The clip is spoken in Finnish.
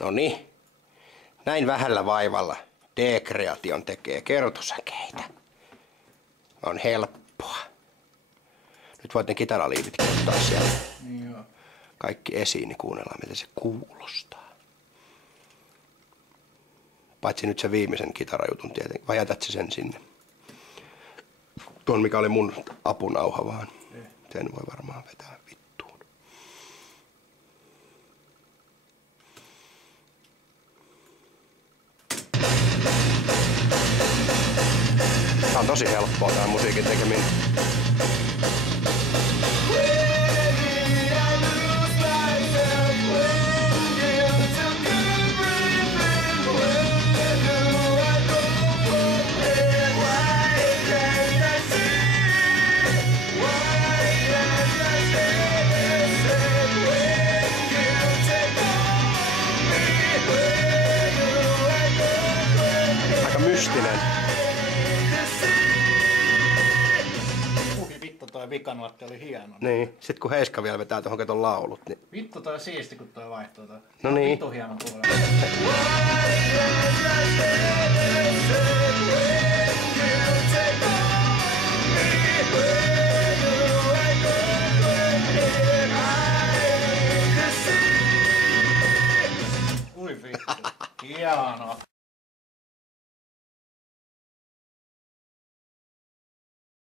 Noniin. Näin vähällä vaivalla D-Creation tekee kertosäkeitä. On helppoa. Nyt voit ne kitaraliivit ottaa siellä. Niin joo. Kaikki esiin, niin kuunnellaan miten se kuulostaa. Paitsi nyt se viimeisen kitarajutun tietenkin. Vai jätät se sen sinne? Tuon mikä oli mun apunauha vaan. Sen voi varmaan vetää vittuun. Tää on tosi helppoa tää musiikin tekeminen. Aika mystinen. Vittu toi vikanuotti oli hieno. Niin, sit kun Heiska vielä vetää tohon katon laulut, niin... Vittu toi siisti kun toi vaihtoo toi. No niin. Vittu hieno kuulla. Ui vittu. Hieno.